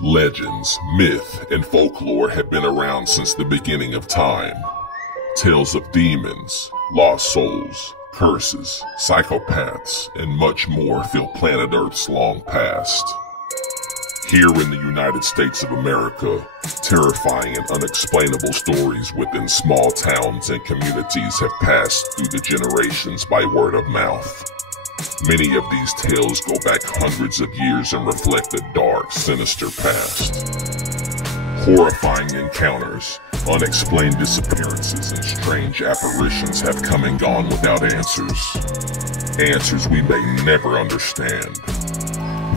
Legends, myth, and folklore have been around since the beginning of time. Tales of demons, lost souls, curses, psychopaths, and much more fill planet Earth's long past. Here in the United States of America, terrifying and unexplainable stories within small towns and communities have passed through the generations by word of mouth. Many of these tales go back hundreds of years and reflect a dark, sinister past. Horrifying encounters, unexplained disappearances, and strange apparitions have come and gone without answers. Answers we may never understand.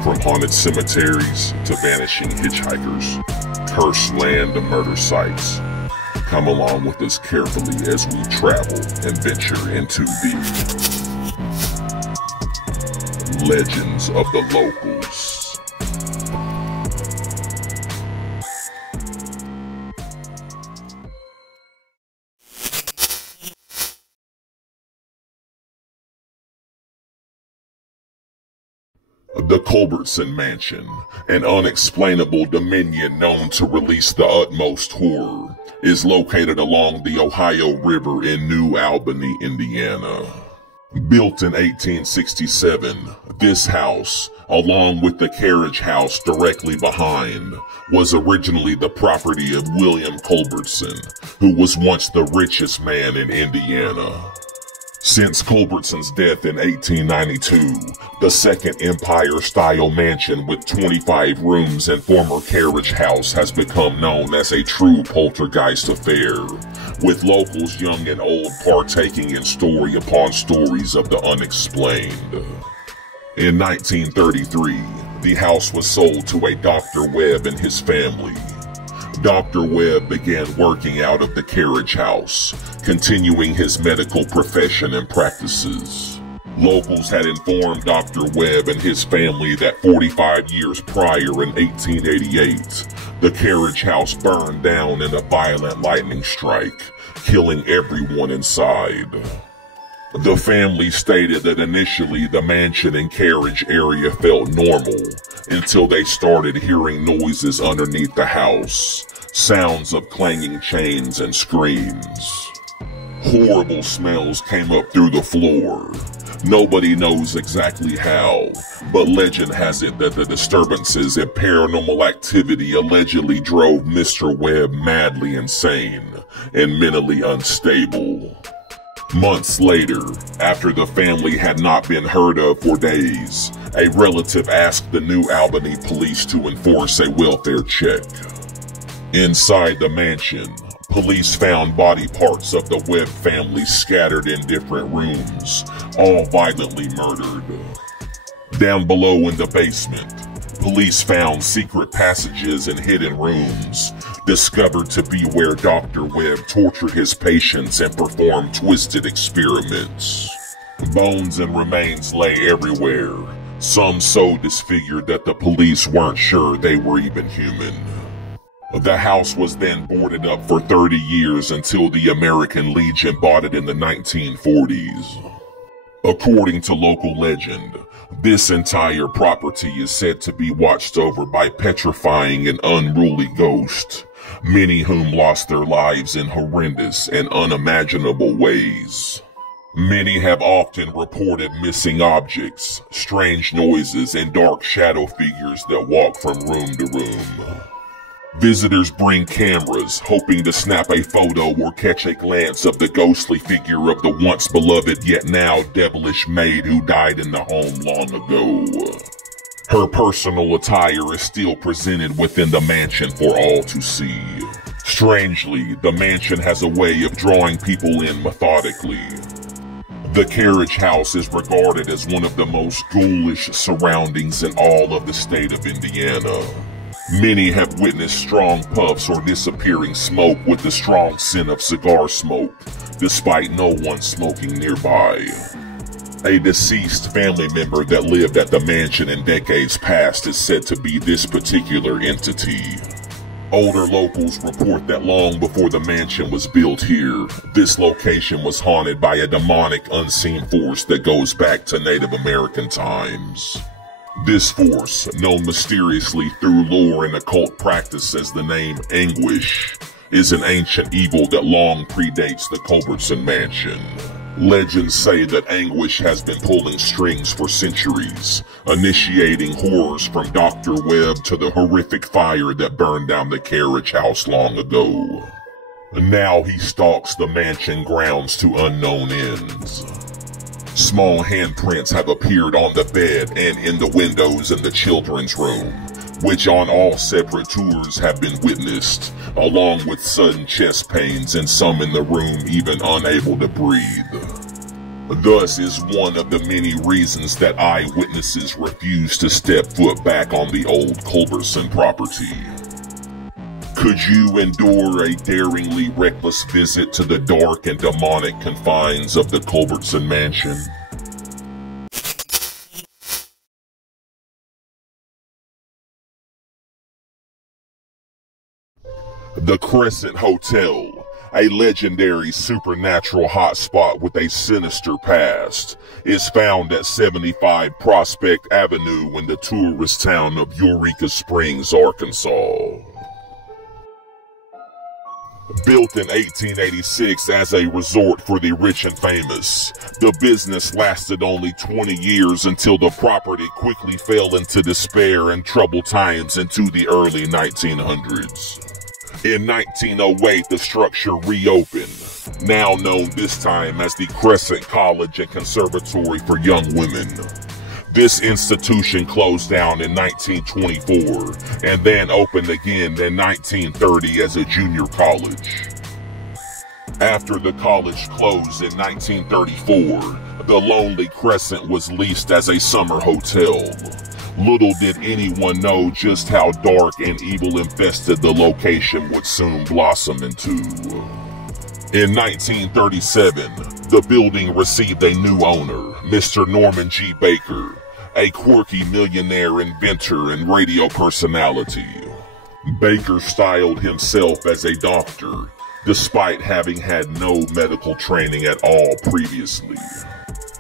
From haunted cemeteries to vanishing hitchhikers, cursed land to murder sites. Come along with us carefully as we travel and venture into the legends of the locals. The CULBERSTON Mansion, an unexplainable dominion known to release the utmost horror, is located along the Ohio River in New Albany, Indiana. Built in 1867, this house, along with the carriage house directly behind, was originally the property of William Culbertson, who was once the richest man in Indiana. Since Culbertson's death in 1892, the second Empire-style mansion with 25 rooms and former carriage house has become known as a true poltergeist affair, with locals young and old partaking in story upon stories of the unexplained. In 1933, the house was sold to a Dr. Webb and his family. Dr. Webb began working out of the carriage house, continuing his medical profession and practices. Locals had informed Dr. Webb and his family that 45 years prior in 1888, the carriage house burned down in a violent lightning strike, killing everyone inside. The family stated that initially the mansion and carriage area felt normal until they started hearing noises underneath the house, sounds of clanging chains and screams. Horrible smells came up through the floor. Nobody knows exactly how, but legend has it that the disturbances and paranormal activity allegedly drove Mr. Webb madly insane and mentally unstable. Months later, after the family had not been heard of for days, a relative asked the New Albany police to enforce a welfare check. Inside the mansion, police found body parts of the Webb family scattered in different rooms, all violently murdered. Down below in the basement, police found secret passages and hidden rooms, discovered to be where Dr. Webb tortured his patients and performed twisted experiments. Bones and remains lay everywhere, some so disfigured that the police weren't sure they were even human. The house was then boarded up for 30 years until the American Legion bought it in the 1940s. According to local legend, this entire property is said to be watched over by petrifying and unruly ghosts, many whom lost their lives in horrendous and unimaginable ways. Many have often reported missing objects, strange noises, and dark shadow figures that walk from room to room. Visitors bring cameras, hoping to snap a photo or catch a glance of the ghostly figure of the once beloved yet now devilish maid who died in the home long ago. Her personal attire is still presented within the mansion for all to see. Strangely, the mansion has a way of drawing people in methodically. The carriage house is regarded as one of the most ghoulish surroundings in all of the state of Indiana. Many have witnessed strong puffs or disappearing smoke with the strong scent of cigar smoke, despite no one smoking nearby. A deceased family member that lived at the mansion in decades past is said to be this particular entity. Older locals report that long before the mansion was built here, this location was haunted by a demonic unseen force that goes back to Native American times. This force, known mysteriously through lore and occult practice as the name Anguish, is an ancient evil that long predates the Culbertson Mansion. Legends say that Anguish has been pulling strings for centuries, initiating horrors from Dr. Webb to the horrific fire that burned down the carriage house long ago. Now he stalks the mansion grounds to unknown ends. Small handprints have appeared on the bed and in the windows in the children's room, which on all separate tours have been witnessed, along with sudden chest pains and some in the room even unable to breathe. Thus is one of the many reasons that eyewitnesses refuse to step foot back on the old Culbertson property. Could you endure a daringly reckless visit to the dark and demonic confines of the Culbertson Mansion? The Crescent Hotel, a legendary supernatural hotspot with a sinister past, is found at 75 Prospect Avenue in the tourist town of Eureka Springs, Arkansas. Built in 1886 as a resort for the rich and famous, the business lasted only 20 years until the property quickly fell into despair and troubled times into the early 1900s. In 1908, the structure reopened, now known this time as the Crescent College and Conservatory for Young Women. This institution closed down in 1924 and then opened again in 1930 as a junior college. After the college closed in 1934, the lonely Crescent was leased as a summer hotel. Little did anyone know just how dark and evil infested the location would soon blossom into. In 1937, the building received a new owner, Mr. Norman G. Baker, a quirky millionaire inventor and radio personality. Baker styled himself as a doctor, despite having had no medical training at all previously.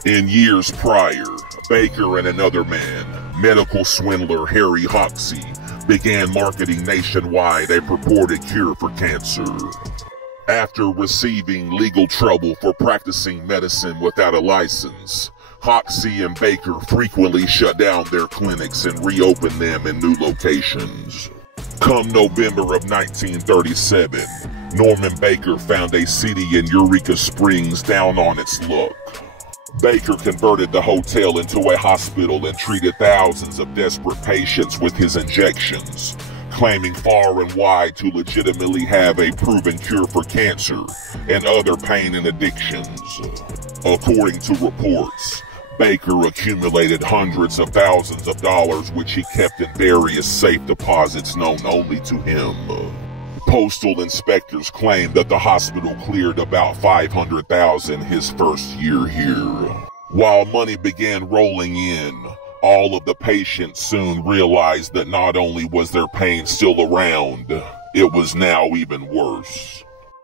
In years prior, Baker and another man, medical swindler Harry Hoxie, began marketing nationwide a purported cure for cancer. After receiving legal trouble for practicing medicine without a license, Hoxie and Baker frequently shut down their clinics and reopened them in new locations. Come November of 1937, Norman Baker found a city in Eureka Springs down on its luck. Baker converted the hotel into a hospital and treated thousands of desperate patients with his injections, claiming far and wide to legitimately have a proven cure for cancer and other pain and addictions. According to reports, Baker accumulated hundreds of thousands of dollars which he kept in various safe deposits known only to him. Postal inspectors claimed that the hospital cleared about $500,000 his first year here. While money began rolling in, all of the patients soon realized that not only was their pain still around, it was now even worse.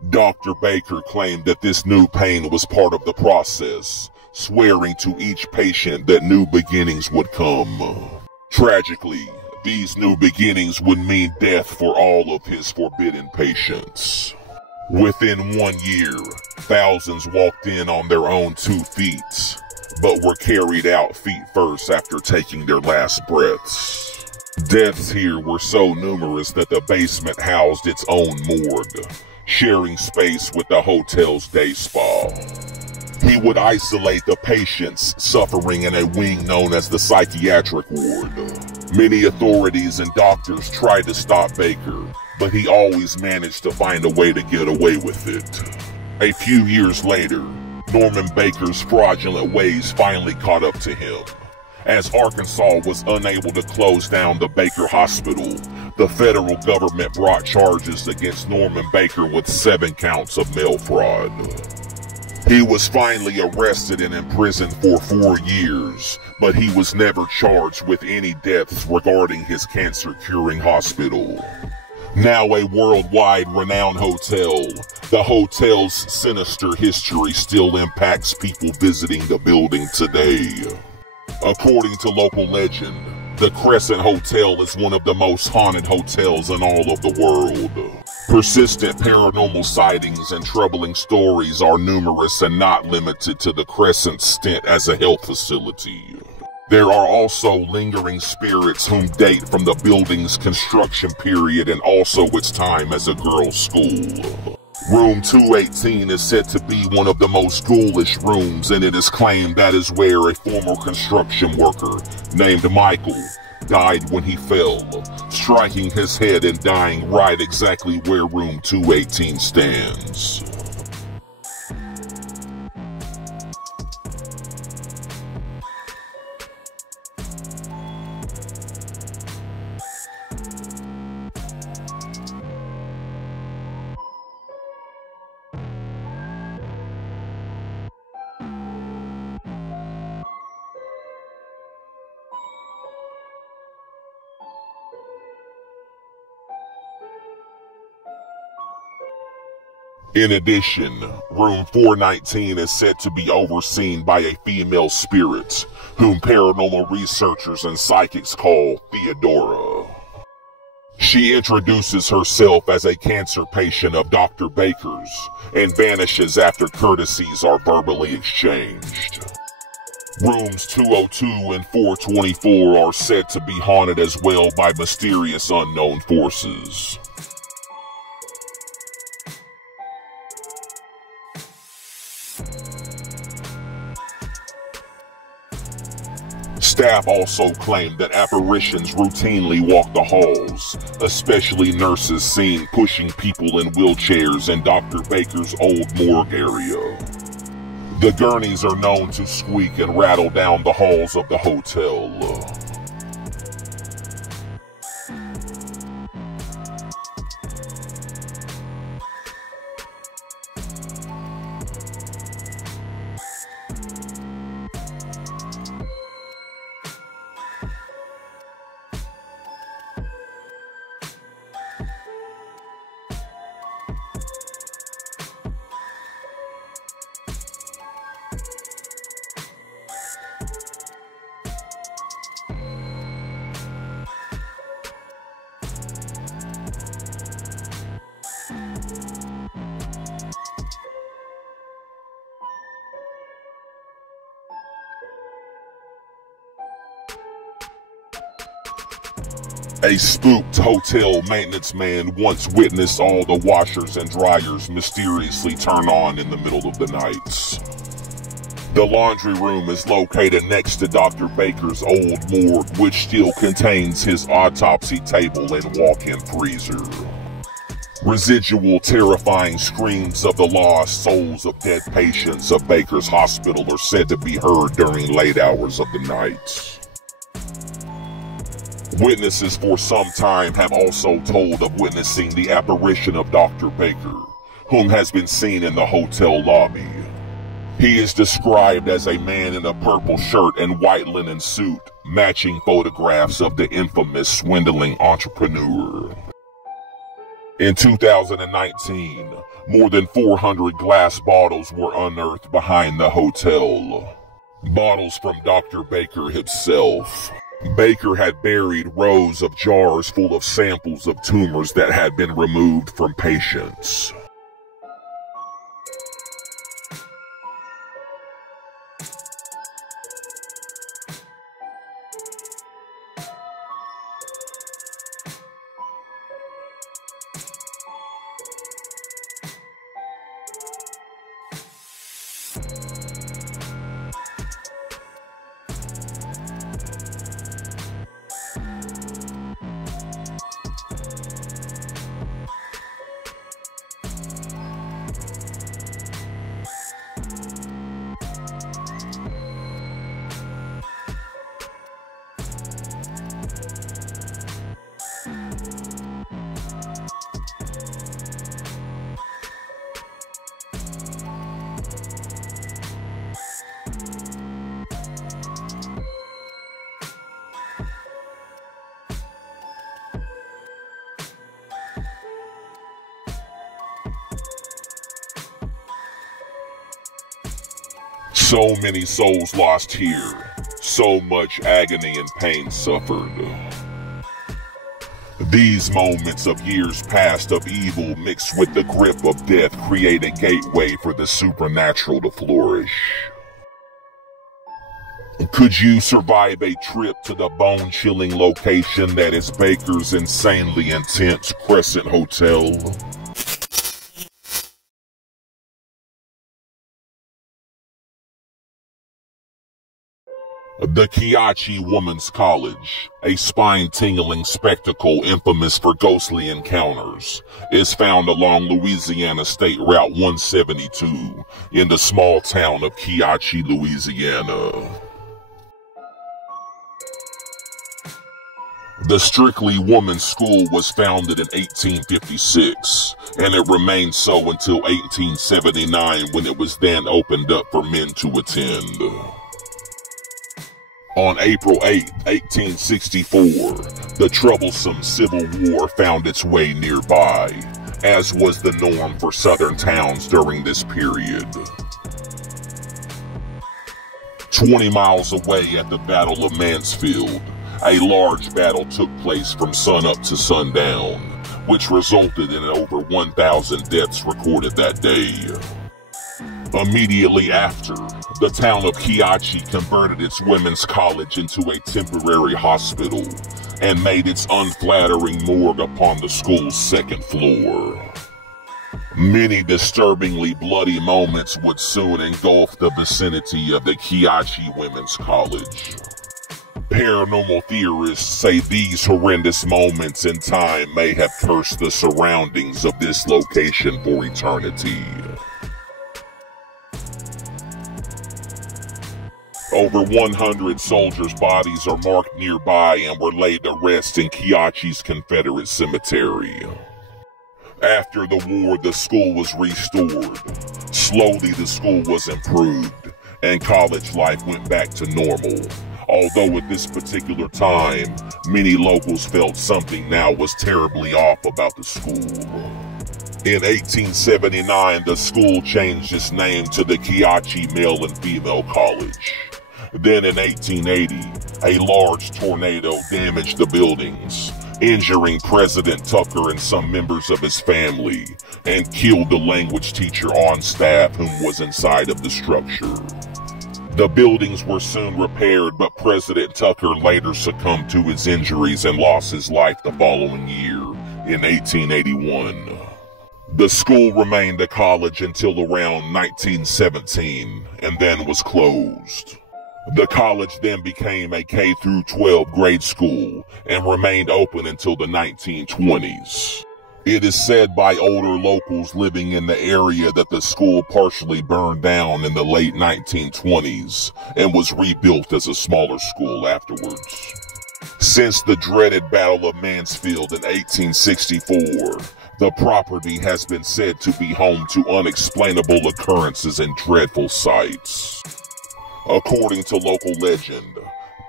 Dr. Baker claimed that this new pain was part of the process, swearing to each patient that new beginnings would come. Tragically, these new beginnings would mean death for all of his forbidden patients. Within 1 year, thousands walked in on their own 2 feet, but were carried out feet first after taking their last breaths. Deaths here were so numerous that the basement housed its own morgue, sharing space with the hotel's day spa. He would isolate the patients suffering in a wing known as the psychiatric ward. Many authorities and doctors tried to stop Baker, but he always managed to find a way to get away with it. A few years later, Norman Baker's fraudulent ways finally caught up to him. As Arkansas was unable to close down the Baker Hospital, the federal government brought charges against Norman Baker with 7 counts of mail fraud. He was finally arrested and imprisoned for 4 years, but he was never charged with any deaths regarding his cancer-curing hospital. Now a worldwide renowned hotel, the hotel's sinister history still impacts people visiting the building today. According to local legend, The Crescent Hotel is one of the most haunted hotels in all of the world. Persistent paranormal sightings and troubling stories are numerous and not limited to the Crescent's stint as a health facility. There are also lingering spirits whom date from the building's construction period and also its time as a girls' school. Room 218 is said to be one of the most ghoulish rooms, and it is claimed that is where a former construction worker named Michael died when he fell, striking his head and dying right exactly where room 218 stands. In addition, room 419 is said to be overseen by a female spirit, whom paranormal researchers and psychics call Theodora. She introduces herself as a cancer patient of Dr. Baker's, and vanishes after courtesies are verbally exchanged. Rooms 202 and 424 are said to be haunted as well by mysterious unknown forces. Staff also claimed that apparitions routinely walk the halls, especially nurses seen pushing people in wheelchairs in Dr. Baker's old morgue area. The gurneys are known to squeak and rattle down the halls of the hotel. A spooked hotel maintenance man once witnessed all the washers and dryers mysteriously turn on in the middle of the night. The laundry room is located next to Dr. Baker's old morgue, which still contains his autopsy table and walk-in freezer. Residual terrifying screams of the lost souls of dead patients of Baker's hospital are said to be heard during late hours of the night. Witnesses for some time have also told of witnessing the apparition of Dr. Baker, whom has been seen in the hotel lobby. He is described as a man in a purple shirt and white linen suit, matching photographs of the infamous swindling entrepreneur. In 2019, more than 400 glass bottles were unearthed behind the hotel. Bottles from Dr. Baker himself. Baker had buried rows of jars full of samples of tumors that had been removed from patients. So many souls lost here, So much agony and pain suffered. These moments of years past of evil mixed with the grip of death create a gateway for the supernatural to flourish. Could you survive a trip to the bone-chilling location that is Baker's insanely intense Crescent Hotel? The Keachi Women's College, a spine-tingling spectacle infamous for ghostly encounters, is found along Louisiana State Route 172 in the small town of Keachi, Louisiana. The strictly women's school was founded in 1856, and it remained so until 1879 when it was then opened up for men to attend. On April 8, 1864, the troublesome Civil War found its way nearby, as was the norm for southern towns during this period. 20 miles away at the Battle of Mansfield, a large battle took place from sunup to sundown, which resulted in over 1,000 deaths recorded that day. Immediately after, the town of Keachi converted its women's college into a temporary hospital and made its unflattering morgue upon the school's second floor. Many disturbingly bloody moments would soon engulf the vicinity of the Keachi Women's College. Paranormal theorists say these horrendous moments in time may have cursed the surroundings of this location for eternity. Over 100 soldiers' bodies are marked nearby and were laid to rest in Keachi's Confederate cemetery. After the war, the school was restored. Slowly, the school was improved, and college life went back to normal. Although at this particular time, many locals felt something now was terribly off about the school. In 1879, the school changed its name to the Keachi Male and Female College. Then in 1880, a large tornado damaged the buildings, injuring President Tucker and some members of his family, and killed the language teacher on staff whom was inside of the structure. The buildings were soon repaired, but President Tucker later succumbed to his injuries and lost his life the following year, in 1881. The school remained a college until around 1917, and then was closed. The college then became a K-12 grade school, and remained open until the 1920s. It is said by older locals living in the area that the school partially burned down in the late 1920s and was rebuilt as a smaller school afterwards. Since the dreaded Battle of Mansfield in 1864, the property has been said to be home to unexplainable occurrences and dreadful sights. According to local legend,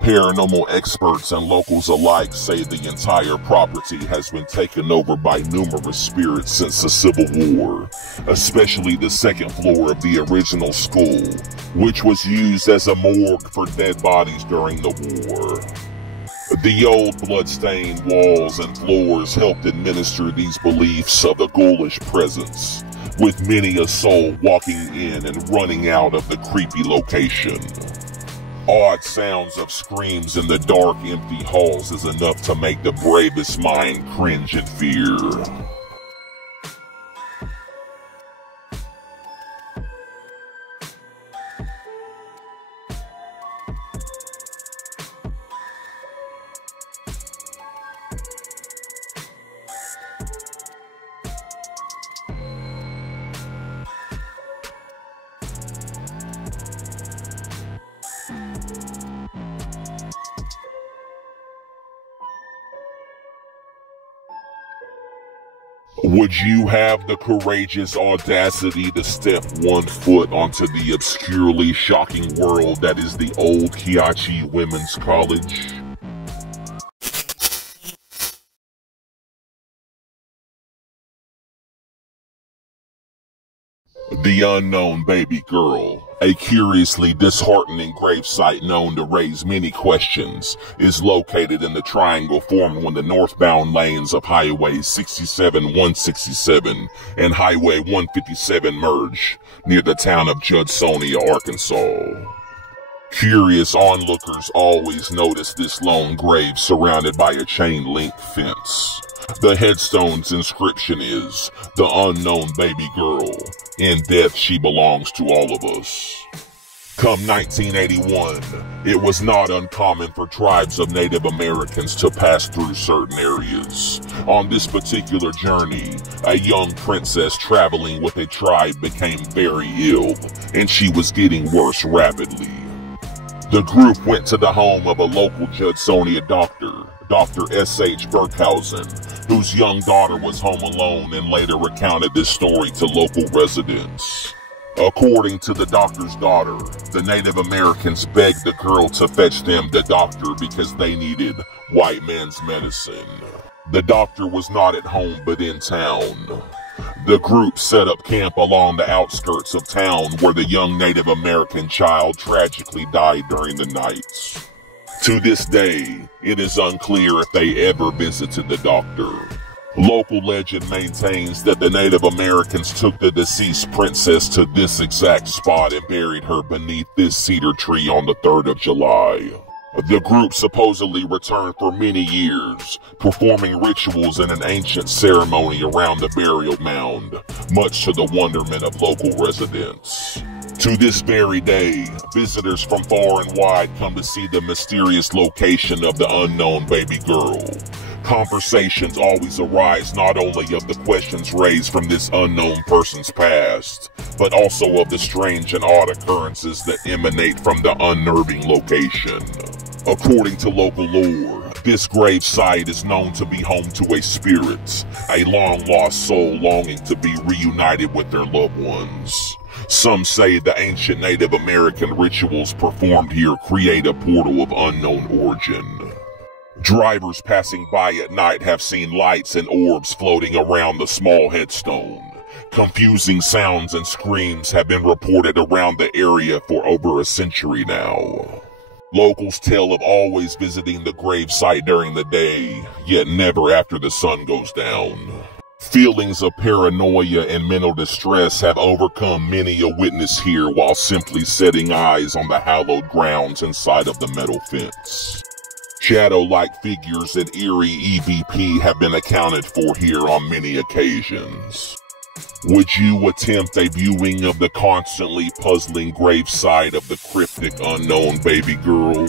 paranormal experts and locals alike say the entire property has been taken over by numerous spirits since the Civil War, especially the second floor of the original school, which was used as a morgue for dead bodies during the war. The old blood-stained walls and floors helped administer these beliefs of a ghoulish presence, with many a soul walking in and running out of the creepy location. Odd sounds of screams in the dark, empty halls is enough to make the bravest mind cringe in fear. Would you have the courageous audacity to step 1 foot onto the obscurely shocking world that is the old Keachi Women's College? The unknown baby girl A curiously disheartening gravesite known to raise many questions is located in the triangle formed when the northbound lanes of Highway 67-167 and Highway 157 merge near the town of Judsonia, Arkansas. Curious onlookers always notice this lone grave surrounded by a chain-link fence. The headstone's inscription is, "The unknown baby girl. In death she belongs to all of us." Come 1981, it was not uncommon for tribes of Native Americans to pass through certain areas. On this particular journey, a young princess traveling with a tribe became very ill, and she was getting worse rapidly. The group went to the home of a local Judsonia doctor, Dr. S.H. Burkhausen, whose young daughter was home alone and later recounted this story to local residents. According to the doctor's daughter, the Native Americans begged the girl to fetch them the doctor because they needed white man's medicine. The doctor was not at home but in town. The group set up camp along the outskirts of town where the young Native American child tragically died during the night. To this day, it is unclear if they ever visited the doctor. Local legend maintains that the Native Americans took the deceased princess to this exact spot and buried her beneath this cedar tree on the 3rd of July. The group supposedly returned for many years, performing rituals in an ancient ceremony around the burial mound, much to the wonderment of local residents. To this very day, visitors from far and wide come to see the mysterious location of the unknown baby girl. Conversations always arise not only of the questions raised from this unknown person's past, but also of the strange and odd occurrences that emanate from the unnerving location. According to local lore, this grave site is known to be home to a spirit, a long-lost soul longing to be reunited with their loved ones. Some say the ancient Native American rituals performed here create a portal of unknown origin. Drivers passing by at night have seen lights and orbs floating around the small headstone. Confusing sounds and screams have been reported around the area for over a century now. Locals tell of always visiting the gravesite during the day, yet never after the sun goes down. Feelings of paranoia and mental distress have overcome many a witness here while simply setting eyes on the hallowed grounds inside of the metal fence. Shadow-like figures and eerie EVP have been accounted for here on many occasions. Would you attempt a viewing of the constantly puzzling gravesite of the cryptic unknown baby girl?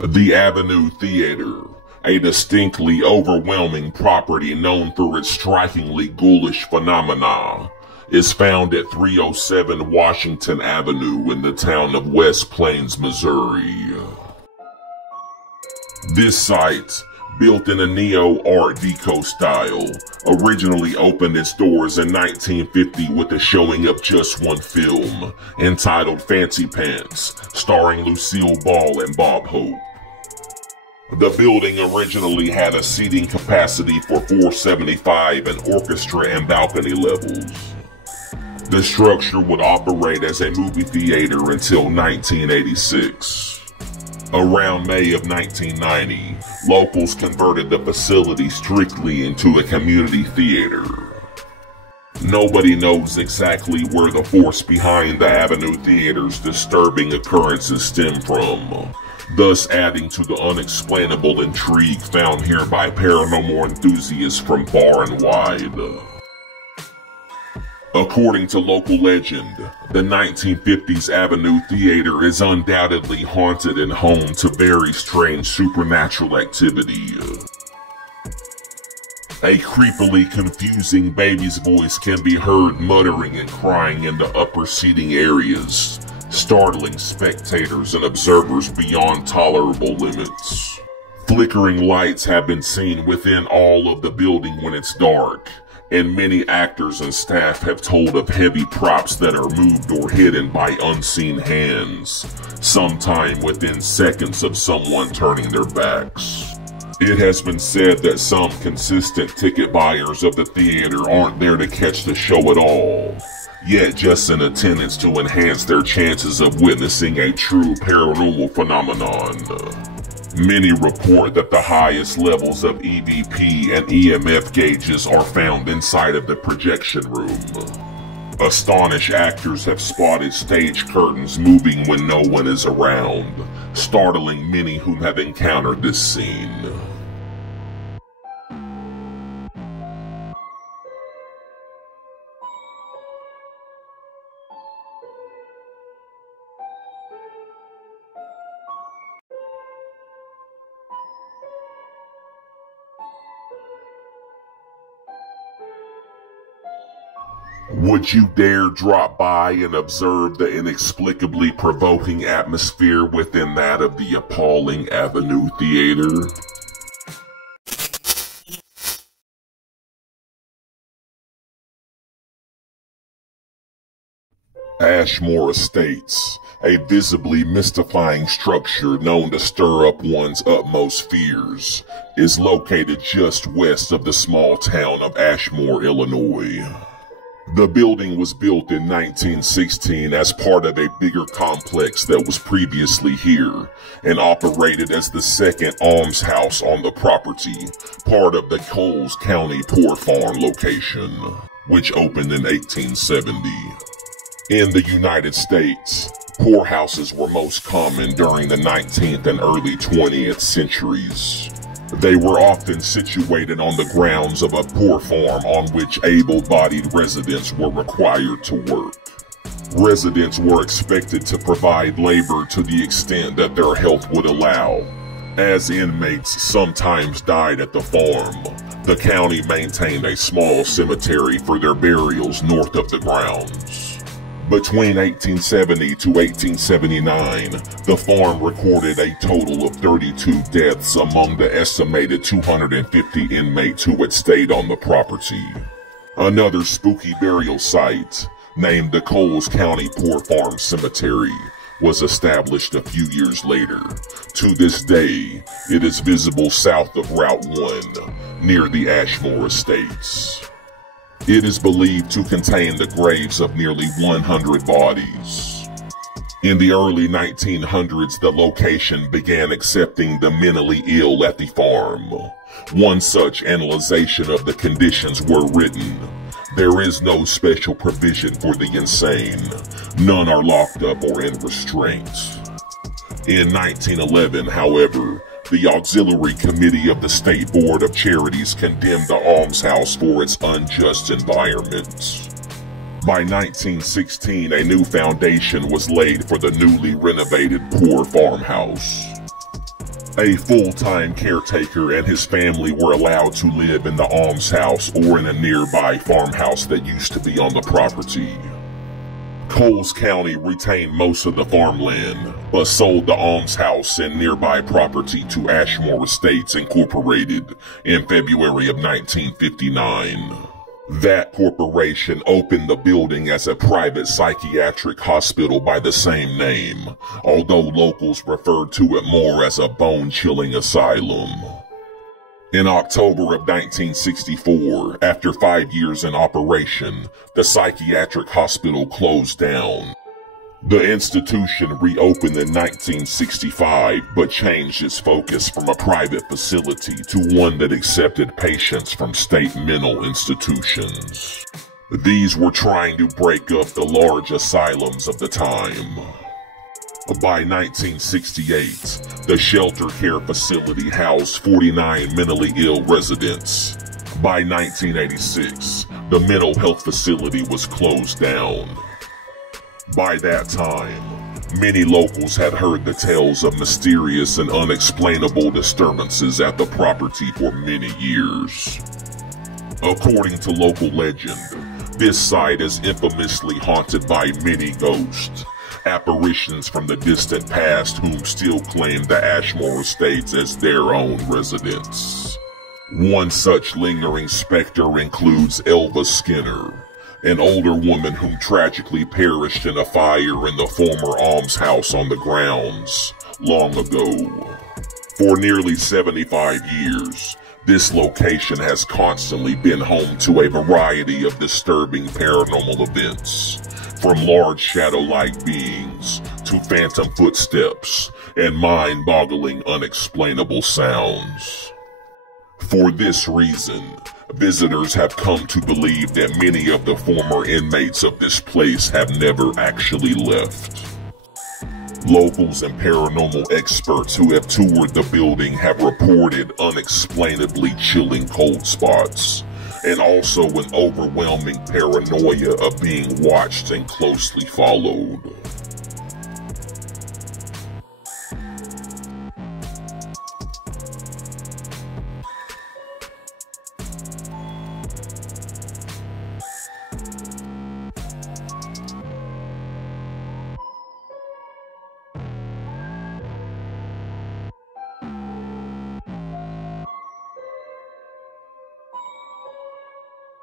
The Avenue Theater, a distinctly overwhelming property known for its strikingly ghoulish phenomena, is found at 307 Washington Avenue in the town of West Plains, Missouri. This site, built in a neo-Art Deco style, originally opened its doors in 1950 with the showing of just one film, entitled Fancy Pants, starring Lucille Ball and Bob Hope. The building originally had a seating capacity for 475 and orchestra and balcony levels. The structure would operate as a movie theater until 1986. Around May of 1990, locals converted the facility strictly into a community theater. Nobody knows exactly where the force behind the Avenue Theater's disturbing occurrences stem from, thus adding to the unexplainable intrigue found here by paranormal enthusiasts from far and wide. According to local legend, the 1950s Avenue Theater is undoubtedly haunted and home to very strange supernatural activity. A creepily confusing baby's voice can be heard muttering and crying in the upper seating areas, startling spectators and observers beyond tolerable limits. Flickering lights have been seen within all of the building when it's dark, and many actors and staff have told of heavy props that are moved or hidden by unseen hands, sometime within seconds of someone turning their backs. It has been said that some consistent ticket buyers of the theater aren't there to catch the show at all, yet just in attendance to enhance their chances of witnessing a true paranormal phenomenon. Many report that the highest levels of EVP and EMF gauges are found inside of the projection room. Astonished actors have spotted stage curtains moving when no one is around, startling many who have encountered this scene. Would you dare drop by and observe the inexplicably provoking atmosphere within that of the appalling Avenue Theater? Ashmore Estates, a visibly mystifying structure known to stir up one's utmost fears, is located just west of the small town of Ashmore, Illinois. The building was built in 1916 as part of a bigger complex that was previously here and operated as the second almshouse on the property, part of the Coles County Poor Farm location, which opened in 1870. In the United States, poorhouses were most common during the 19th and early 20th centuries. They were often situated on the grounds of a poor farm on which able-bodied residents were required to work. Residents were expected to provide labor to the extent that their health would allow. As inmates sometimes died at the farm, the county maintained a small cemetery for their burials north of the grounds. Between 1870 to 1879, the farm recorded a total of 32 deaths among the estimated 250 inmates who had stayed on the property. Another spooky burial site, named the Coles County Poor Farm Cemetery, was established a few years later. To this day, it is visible south of Route 1, near the Ashmore Estates. It is believed to contain the graves of nearly 100 bodies. In the early 1900s, the location began accepting the mentally ill at the farm. One such analyzation of the conditions were written. There is no special provision for the insane. None are locked up or in restraint. In 1911, however, the Auxiliary Committee of the State Board of Charities condemned the almshouse for its unjust environment. By 1916, a new foundation was laid for the newly renovated poor farmhouse. A full-time caretaker and his family were allowed to live in the almshouse or in a nearby farmhouse that used to be on the property. Coles County retained most of the farmland, but sold the almshouse and nearby property to Ashmore Estates Incorporated in February of 1959. That corporation opened the building as a private psychiatric hospital by the same name, although locals referred to it more as a bone-chilling asylum. In October of 1964, after 5 years in operation, the psychiatric hospital closed down. The institution reopened in 1965, but changed its focus from a private facility to one that accepted patients from state mental institutions. These were trying to break up the large asylums of the time. By 1968, the shelter care facility housed 49 mentally ill residents. By 1986, the mental health facility was closed down. By that time, many locals had heard the tales of mysterious and unexplainable disturbances at the property for many years. According to local legend, this site is infamously haunted by many ghosts. Apparitions from the distant past whom still claim the Ashmore Estates as their own residence. One such lingering specter includes Elva Skinner, an older woman whom tragically perished in a fire in the former almshouse on the grounds long ago. For nearly 75 years, this location has constantly been home to a variety of disturbing paranormal events, from large shadow-like beings to phantom footsteps and mind-boggling unexplainable sounds. For this reason, visitors have come to believe that many of the former inmates of this place have never actually left. Locals and paranormal experts who have toured the building have reported unexplainably chilling cold spots, and also an overwhelming paranoia of being watched and closely followed.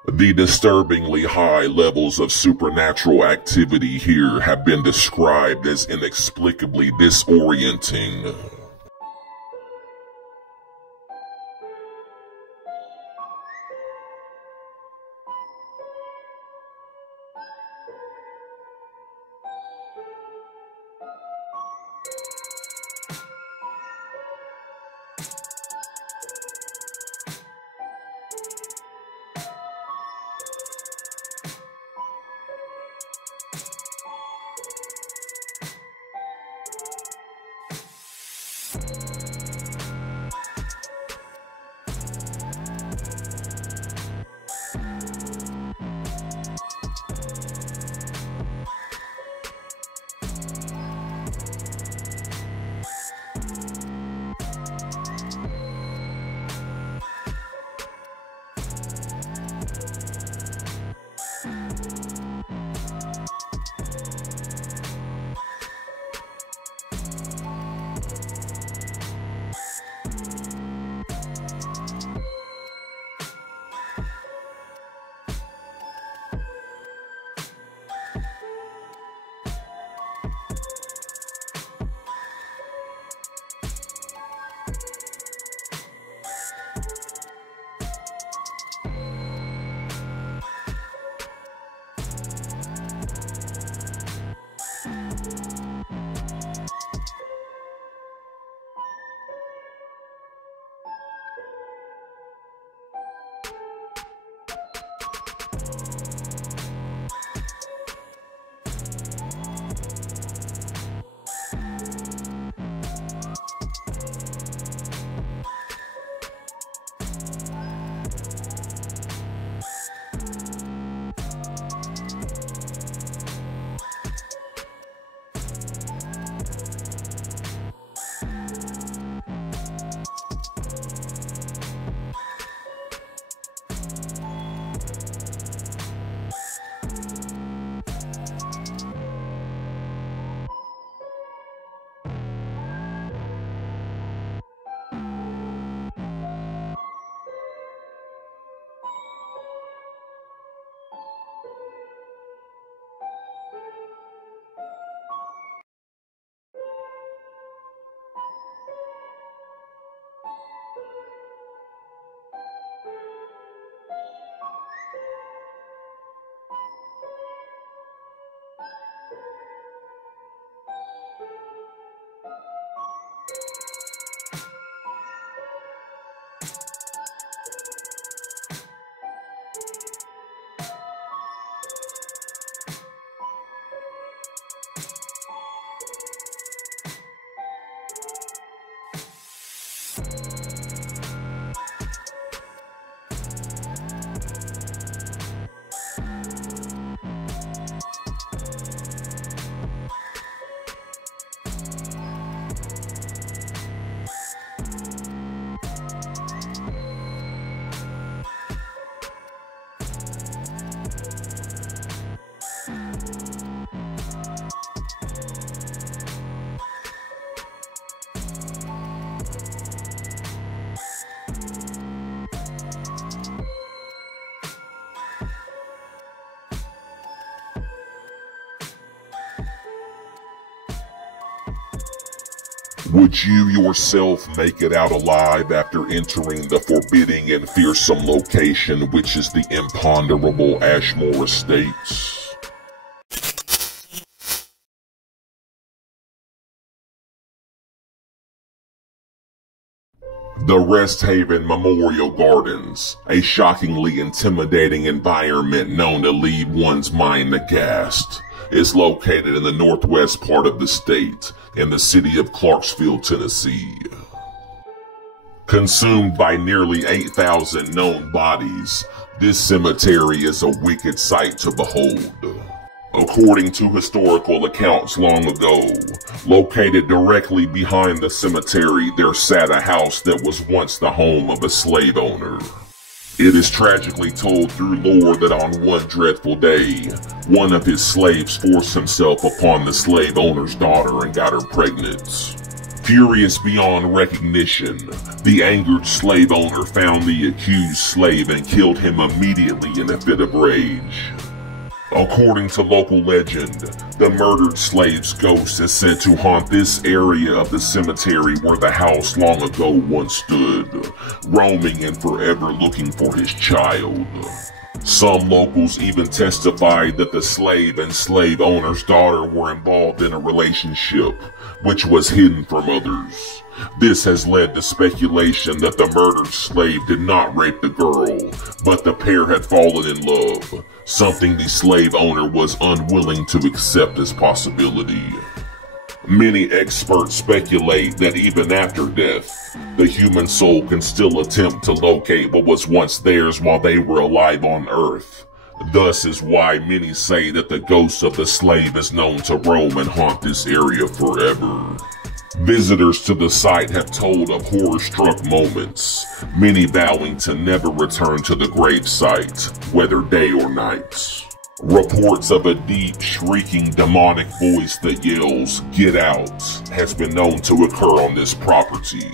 The disturbingly high levels of supernatural activity here have been described as inexplicably disorienting. Would you yourself make it out alive after entering the forbidding and fearsome location, which is the imponderable Ashmore Estates? The Resthaven Memorial Gardens, a shockingly intimidating environment known to leave one's mind aghast, is located in the northwest part of the state, in the city of Clarksville, Tennessee. Consumed by nearly 8,000 known bodies, this cemetery is a wicked sight to behold. According to historical accounts long ago, located directly behind the cemetery, there sat a house that was once the home of a slave owner. It is tragically told through lore that on one dreadful day, one of his slaves forced himself upon the slave owner's daughter and got her pregnant. Furious beyond recognition, the angered slave owner found the accused slave and killed him immediately in a fit of rage. According to local legend, the murdered slave's ghost is said to haunt this area of the cemetery where the house long ago once stood, roaming and forever looking for his child. Some locals even testified that the slave and slave owner's daughter were involved in a relationship, which was hidden from others. This has led to speculation that the murdered slave did not rape the girl, but the pair had fallen in love, something the slave owner was unwilling to accept as possibility. Many experts speculate that even after death, the human soul can still attempt to locate what was once theirs while they were alive on Earth. Thus is why many say that the ghost of the slave is known to roam and haunt this area forever. Visitors to the site have told of horror-struck moments, many vowing to never return to the grave site, whether day or night. Reports of a deep, shrieking demonic voice that yells, "Get out," has been known to occur on this property.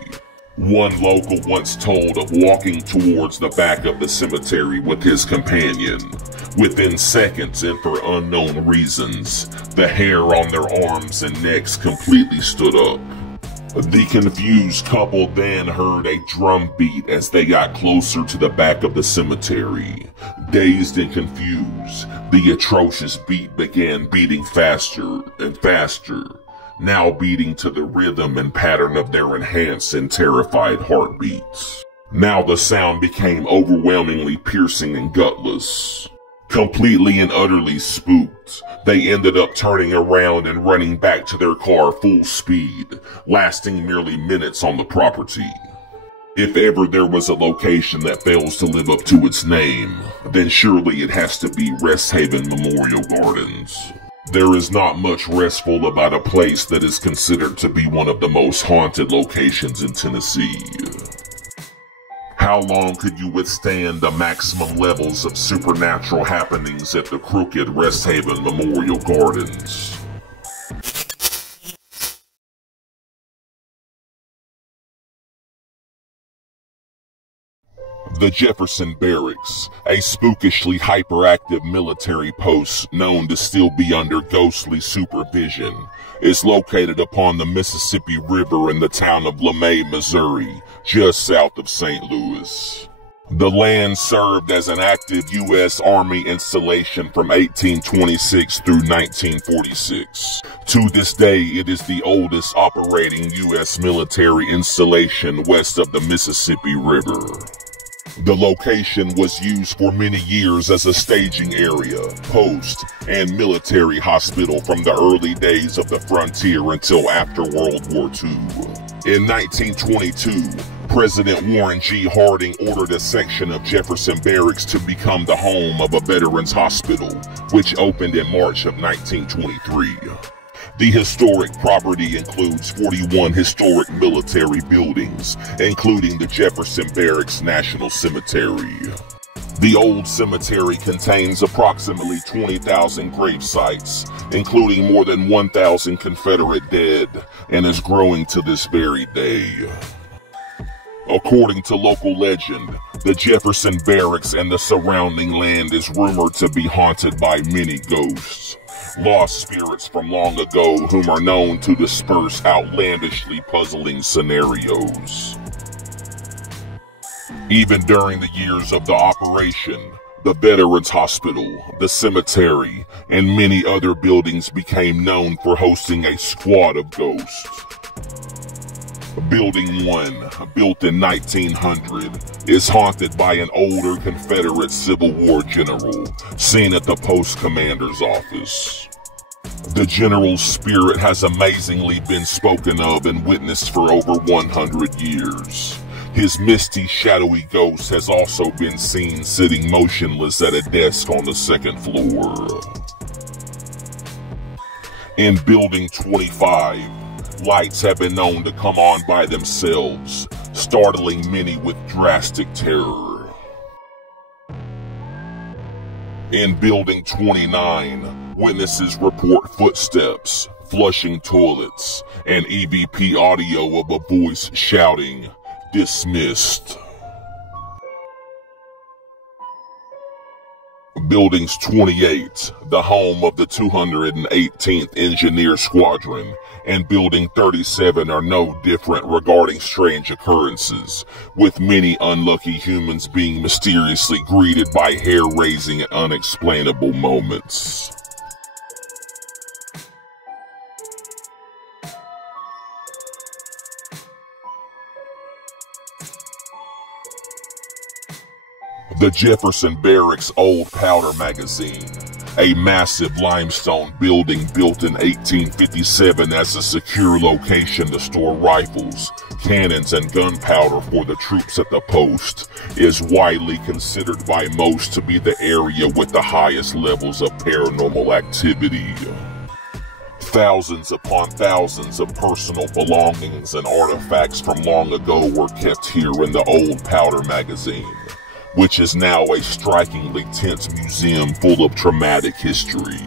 One local once told of walking towards the back of the cemetery with his companion. Within seconds, and for unknown reasons, the hair on their arms and necks completely stood up. The confused couple then heard a drum beat as they got closer to the back of the cemetery. Dazed and confused, the atrocious beat began beating faster and faster, now beating to the rhythm and pattern of their enhanced and terrified heartbeats. Now the sound became overwhelmingly piercing and gutless. Completely and utterly spooked, they ended up turning around and running back to their car full speed, lasting merely minutes on the property. If ever there was a location that fails to live up to its name, then surely it has to be Resthaven Memorial Gardens. There is not much restful about a place that is considered to be one of the most haunted locations in Tennessee. How long could you withstand the maximum levels of supernatural happenings at the crooked Resthaven Memorial Gardens? The Jefferson Barracks, a spookishly hyperactive military post known to still be under ghostly supervision, is located upon the Mississippi River in the town of LeMay, Missouri, just south of St. Louis. The land served as an active U.S. Army installation from 1826 through 1946. To this day, it is the oldest operating U.S. military installation west of the Mississippi River. The location was used for many years as a staging area, post, and military hospital from the early days of the frontier until after World War II. In 1922, President Warren G. Harding ordered a section of Jefferson Barracks to become the home of a veterans hospital, which opened in March of 1923. The historic property includes 41 historic military buildings, including the Jefferson Barracks National Cemetery. The old cemetery contains approximately 20,000 grave sites, including more than 1,000 Confederate dead, and is growing to this very day. According to local legend, the Jefferson Barracks and the surrounding land is rumored to be haunted by many ghosts. lost spirits from long ago whom are known to disperse outlandishly puzzling scenarios. Even during the years of the operation, the Veterans Hospital, the cemetery, and many other buildings became known for hosting a squad of ghosts. Building 1, built in 1900, is haunted by an older Confederate Civil War general seen at the post commander's office. The general's spirit has amazingly been spoken of and witnessed for over 100 years. His misty, shadowy ghost has also been seen sitting motionless at a desk on the second floor. In Building 25, lights have been known to come on by themselves, startling many with drastic terror. In Building 29, witnesses report footsteps, flushing toilets, and EVP audio of a voice shouting, "Dismissed." Buildings 28, the home of the 218th Engineer Squadron, and Building 37 are no different regarding strange occurrences, with many unlucky humans being mysteriously greeted by hair-raising and unexplainable moments. The Jefferson Barracks Old Powder Magazine, a massive limestone building built in 1857 as a secure location to store rifles, cannons, and gunpowder for the troops at the post, is widely considered by most to be the area with the highest levels of paranormal activity. Thousands upon thousands of personal belongings and artifacts from long ago were kept here in the Old Powder Magazine, which is now a strikingly tense museum full of traumatic history.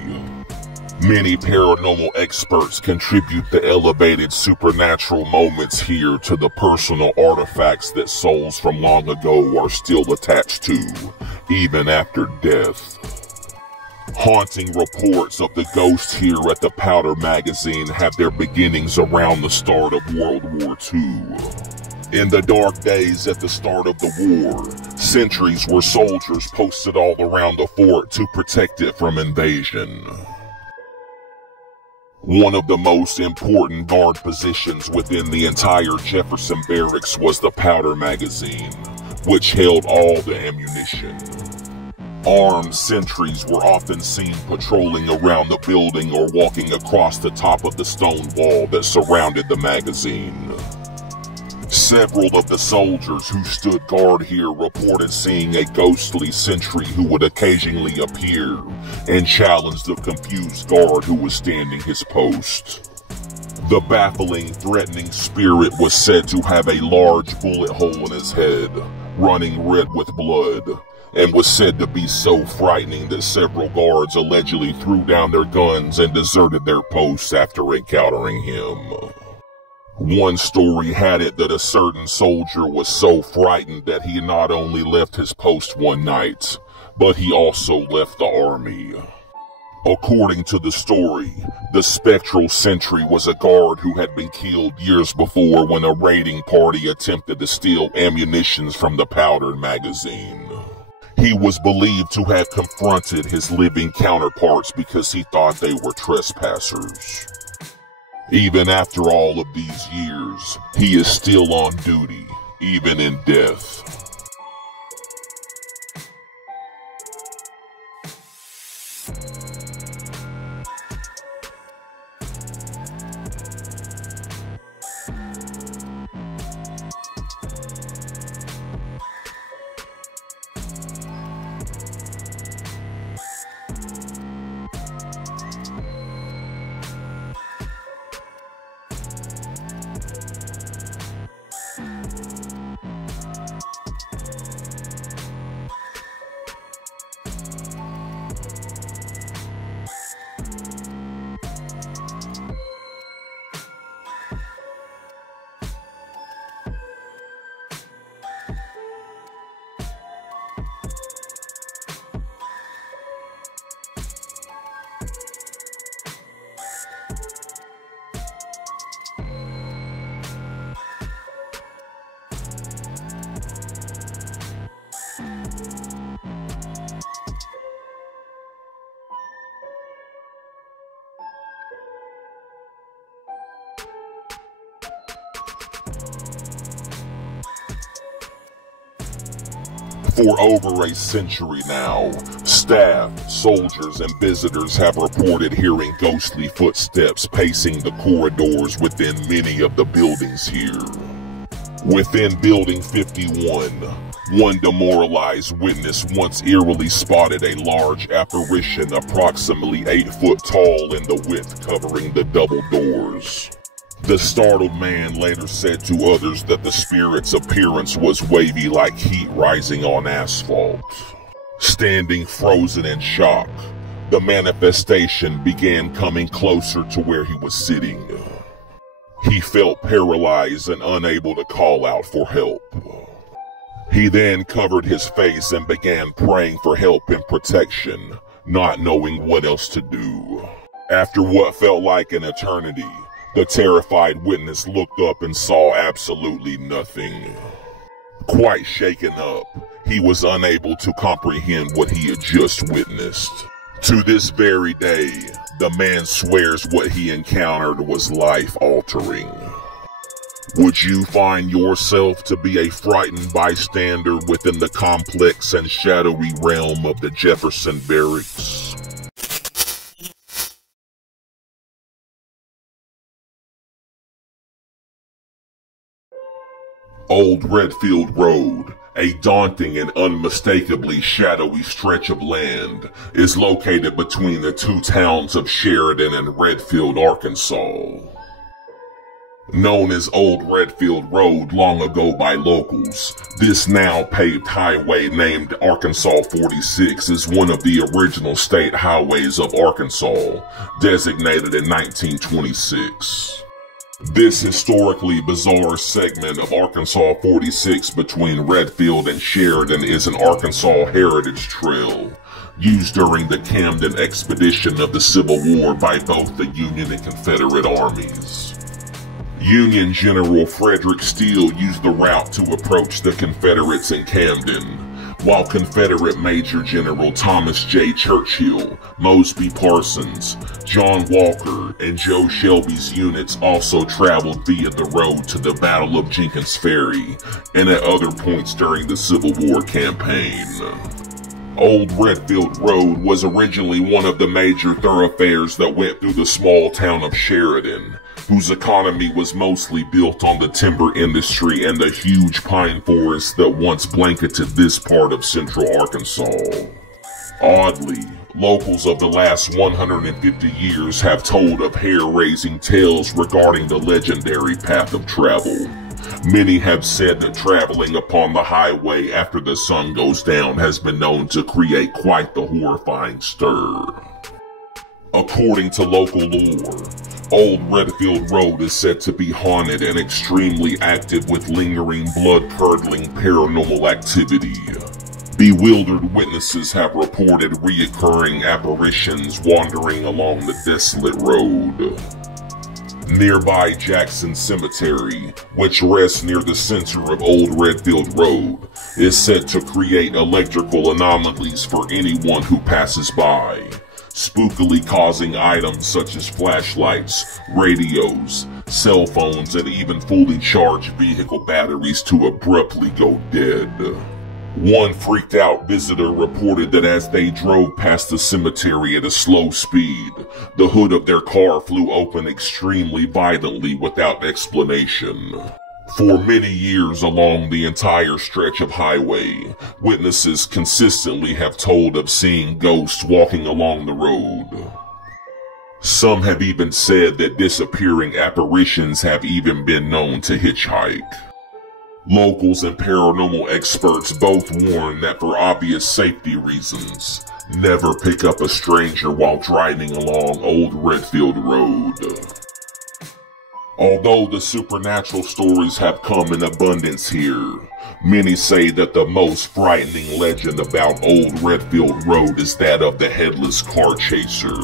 Many paranormal experts contribute the elevated supernatural moments here to the personal artifacts that souls from long ago are still attached to, even after death. Haunting reports of the ghosts here at the Powder Magazine have their beginnings around the start of World War II. In the dark days at the start of the war, sentries were soldiers posted all around the fort to protect it from invasion. One of the most important guard positions within the entire Jefferson Barracks was the Powder Magazine, which held all the ammunition. Armed sentries were often seen patrolling around the building or walking across the top of the stone wall that surrounded the magazine. Several of the soldiers who stood guard here reported seeing a ghostly sentry who would occasionally appear and challenge the confused guard who was standing his post. The baffling, threatening spirit was said to have a large bullet hole in his head, running red with blood, and was said to be so frightening that several guards allegedly threw down their guns and deserted their posts after encountering him. One story had it that a certain soldier was so frightened that he not only left his post one night, but he also left the army. According to the story, the spectral sentry was a guard who had been killed years before when a raiding party attempted to steal ammunition from the Powder Magazine. He was believed to have confronted his living counterparts because he thought they were trespassers. Even after all of these years, he is still on duty, even in death. For over a century now, staff, soldiers, and visitors have reported hearing ghostly footsteps pacing the corridors within many of the buildings here. Within Building 51, one demoralized witness once eerily spotted a large apparition approximately 8 foot tall in the width covering the double doors. The startled man later said to others that the spirit's appearance was wavy like heat rising on asphalt. Standing frozen in shock, the manifestation began coming closer to where he was sitting. He felt paralyzed and unable to call out for help. He then covered his face and began praying for help and protection, not knowing what else to do. After what felt like an eternity, the terrified witness looked up and saw absolutely nothing. Quite shaken up, he was unable to comprehend what he had just witnessed. To this very day, the man swears what he encountered was life-altering. Would you find yourself to be a frightened bystander within the complex and shadowy realm of the Jefferson Barracks? Old Redfield Road, a daunting and unmistakably shadowy stretch of land, is located between the two towns of Sheridan and Redfield, Arkansas. Known as Old Redfield Road long ago by locals, this now paved highway named Arkansas 46 is one of the original state highways of Arkansas, designated in 1926. This historically bizarre segment of Arkansas 46 between Redfield and Sheridan is an Arkansas Heritage Trail, used during the Camden Expedition of the Civil War by both the Union and Confederate armies. Union General Frederick Steele used the route to approach the Confederates in Camden, while Confederate Major General Thomas J. Churchill, Mosby Parsons, John Walker, and Joe Shelby's units also traveled via the road to the Battle of Jenkins Ferry and at other points during the Civil War campaign. Old Redfield Road was originally one of the major thoroughfares that went through the small town of Sheridan, whose economy was mostly built on the timber industry and the huge pine forest that once blanketed this part of central Arkansas. Oddly, locals of the last 150 years have told of hair-raising tales regarding the legendary path of travel. Many have said that traveling upon the highway after the sun goes down has been known to create quite the horrifying stir. According to local lore, Old Redfield Road is said to be haunted and extremely active with lingering, blood-curdling paranormal activity. Bewildered witnesses have reported reoccurring apparitions wandering along the desolate road. Nearby Jackson Cemetery, which rests near the center of Old Redfield Road, is said to create electrical anomalies for anyone who passes by, spookily causing items such as flashlights, radios, cell phones, and even fully charged vehicle batteries to abruptly go dead. One freaked out visitor reported that as they drove past the cemetery at a slow speed, the hood of their car flew open extremely violently without explanation. For many years along the entire stretch of highway, witnesses consistently have told of seeing ghosts walking along the road. Some have even said that disappearing apparitions have even been known to hitchhike. Locals and paranormal experts both warn that for obvious safety reasons, never pick up a stranger while driving along Old Redfield Road. Although the supernatural stories have come in abundance here, many say that the most frightening legend about Old Redfield Road is that of the headless car chaser.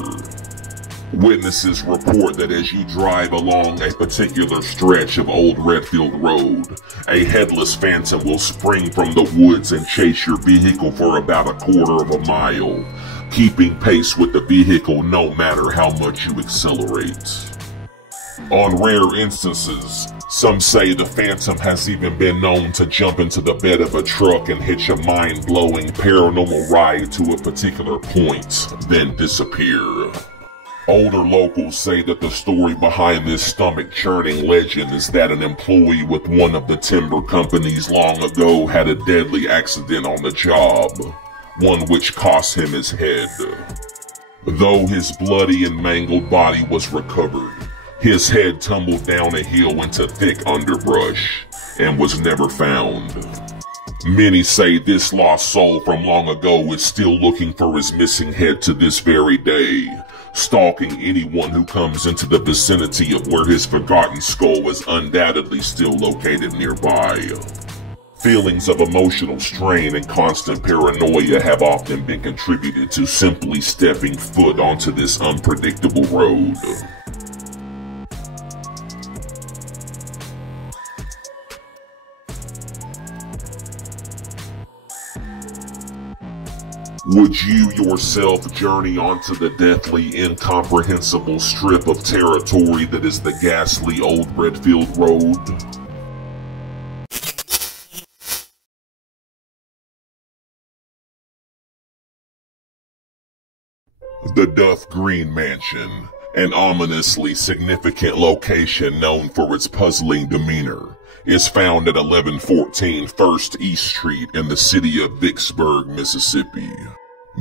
Witnesses report that as you drive along a particular stretch of Old Redfield Road, a headless phantom will spring from the woods and chase your vehicle for about a quarter of a mile, keeping pace with the vehicle no matter how much you accelerate. On rare instances, some say the Phantom has even been known to jump into the bed of a truck and hitch a mind-blowing paranormal ride to a particular point, then disappear. Older locals say that the story behind this stomach-churning legend is that an employee with one of the timber companies long ago had a deadly accident on the job, one which cost him his head. Though his bloody and mangled body was recovered, his head tumbled down a hill into thick underbrush and was never found. Many say this lost soul from long ago is still looking for his missing head to this very day, stalking anyone who comes into the vicinity of where his forgotten skull is undoubtedly still located nearby. Feelings of emotional strain and constant paranoia have often been contributed to simply stepping foot onto this unpredictable road. Would you yourself journey onto the deathly, incomprehensible strip of territory that is the ghastly old Redfield Road? The Duff Green Mansion, an ominously significant location known for its puzzling demeanor, is found at 1114 First East Street in the city of Vicksburg, Mississippi.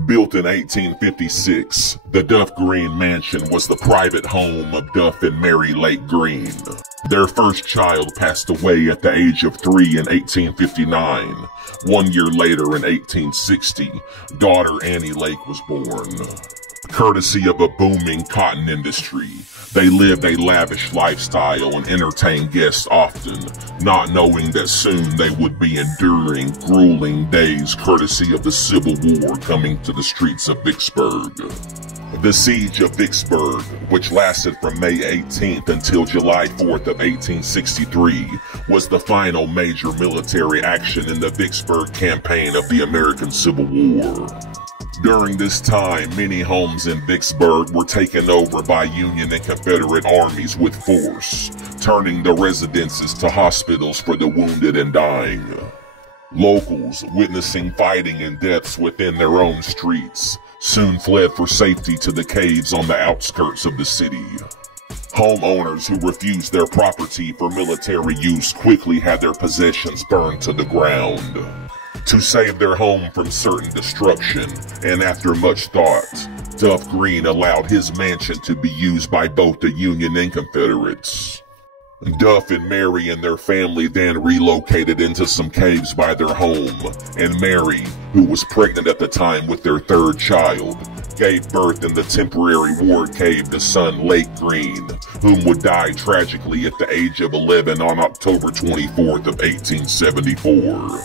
Built in 1856, the Duff Green Mansion was the private home of Duff and Mary Lake Green. Their first child passed away at the age of 3 in 1859. 1 year later, in 1860, daughter Annie Lake was born. Courtesy of a booming cotton industry, they lived a lavish lifestyle and entertained guests often, not knowing that soon they would be enduring grueling days courtesy of the Civil War coming to the streets of Vicksburg. The Siege of Vicksburg, which lasted from May 18th until July 4th of 1863, was the final major military action in the Vicksburg campaign of the American Civil War. During this time, many homes in Vicksburg were taken over by Union and Confederate armies with force, turning the residences to hospitals for the wounded and dying. Locals, witnessing fighting and deaths within their own streets, soon fled for safety to the caves on the outskirts of the city. Homeowners who refused their property for military use quickly had their possessions burned to the ground. To save their home from certain destruction, and after much thought, Duff Green allowed his mansion to be used by both the Union and Confederates. Duff and Mary and their family then relocated into some caves by their home, and Mary, who was pregnant at the time with their third child, gave birth in the temporary ward cave to son Lake Green, whom would die tragically at the age of 11 on October 24th of 1874.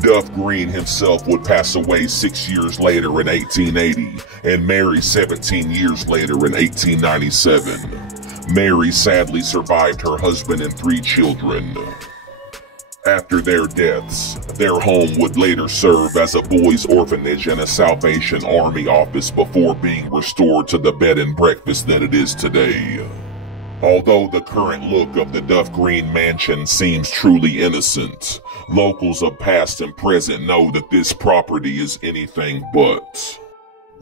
Duff Green himself would pass away 6 years later in 1880, and Mary 17 years later in 1897. Mary sadly survived her husband and 3 children. After their deaths, their home would later serve as a boys' orphanage and a Salvation Army office before being restored to the bed and breakfast that it is today. Although the current look of the Duff Green Mansion seems truly innocent, locals of past and present know that this property is anything but.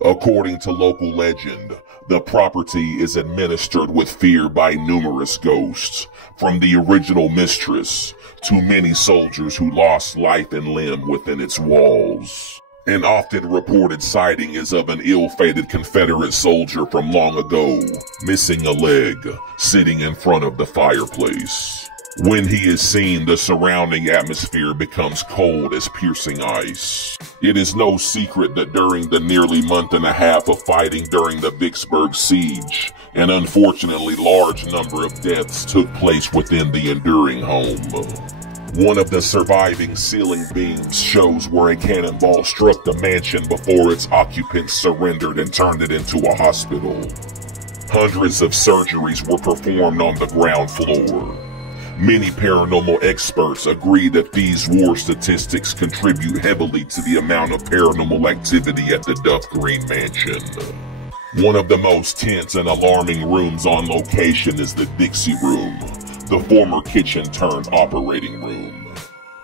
According to local legend, the property is administered with fear by numerous ghosts, from the original mistress to many soldiers who lost life and limb within its walls. An often reported sighting is of an ill-fated Confederate soldier from long ago, missing a leg, sitting in front of the fireplace. When he is seen, the surrounding atmosphere becomes cold as piercing ice. It is no secret that during the nearly month and a half of fighting during the Vicksburg siege, an unfortunately large number of deaths took place within the enduring home. One of the surviving ceiling beams shows where a cannonball struck the mansion before its occupants surrendered and turned it into a hospital. Hundreds of surgeries were performed on the ground floor. Many paranormal experts agree that these war statistics contribute heavily to the amount of paranormal activity at the Duff Green Mansion. One of the most tense and alarming rooms on location is the Dixie Room, the former kitchen turned operating room.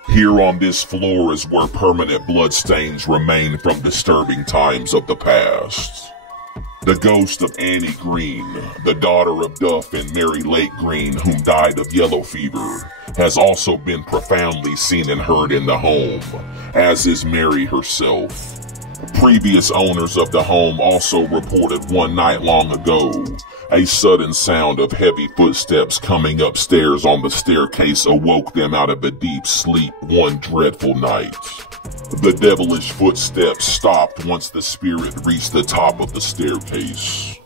Here on this floor is where permanent bloodstains remain from disturbing times of the past. The ghost of Annie Green, the daughter of Duff and Mary Lake Green, whom died of yellow fever, has also been profoundly seen and heard in the home, as is Mary herself. Previous owners of the home also reported one night long ago, a sudden sound of heavy footsteps coming upstairs on the staircase awoke them out of a deep sleep one dreadful night. The devilish footsteps stopped once the spirit reached the top of the staircase.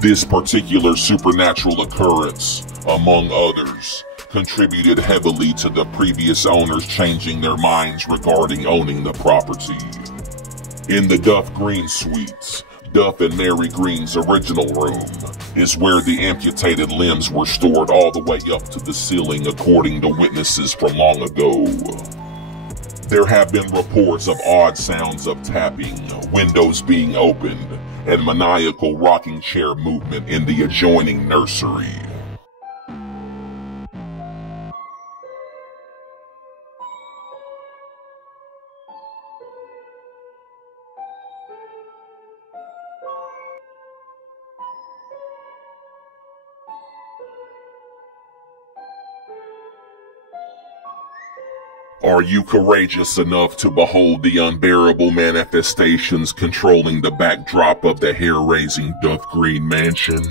This particular supernatural occurrence, among others, contributed heavily to the previous owners changing their minds regarding owning the property. In the Duff Green Suites, Duff and Mary Green's original room, is where the amputated limbs were stored all the way up to the ceiling according to witnesses from long ago. There have been reports of odd sounds of tapping, windows being opened, and maniacal rocking chair movement in the adjoining nursery. Are you courageous enough to behold the unbearable manifestations controlling the backdrop of the hair-raising Duff Green mansion?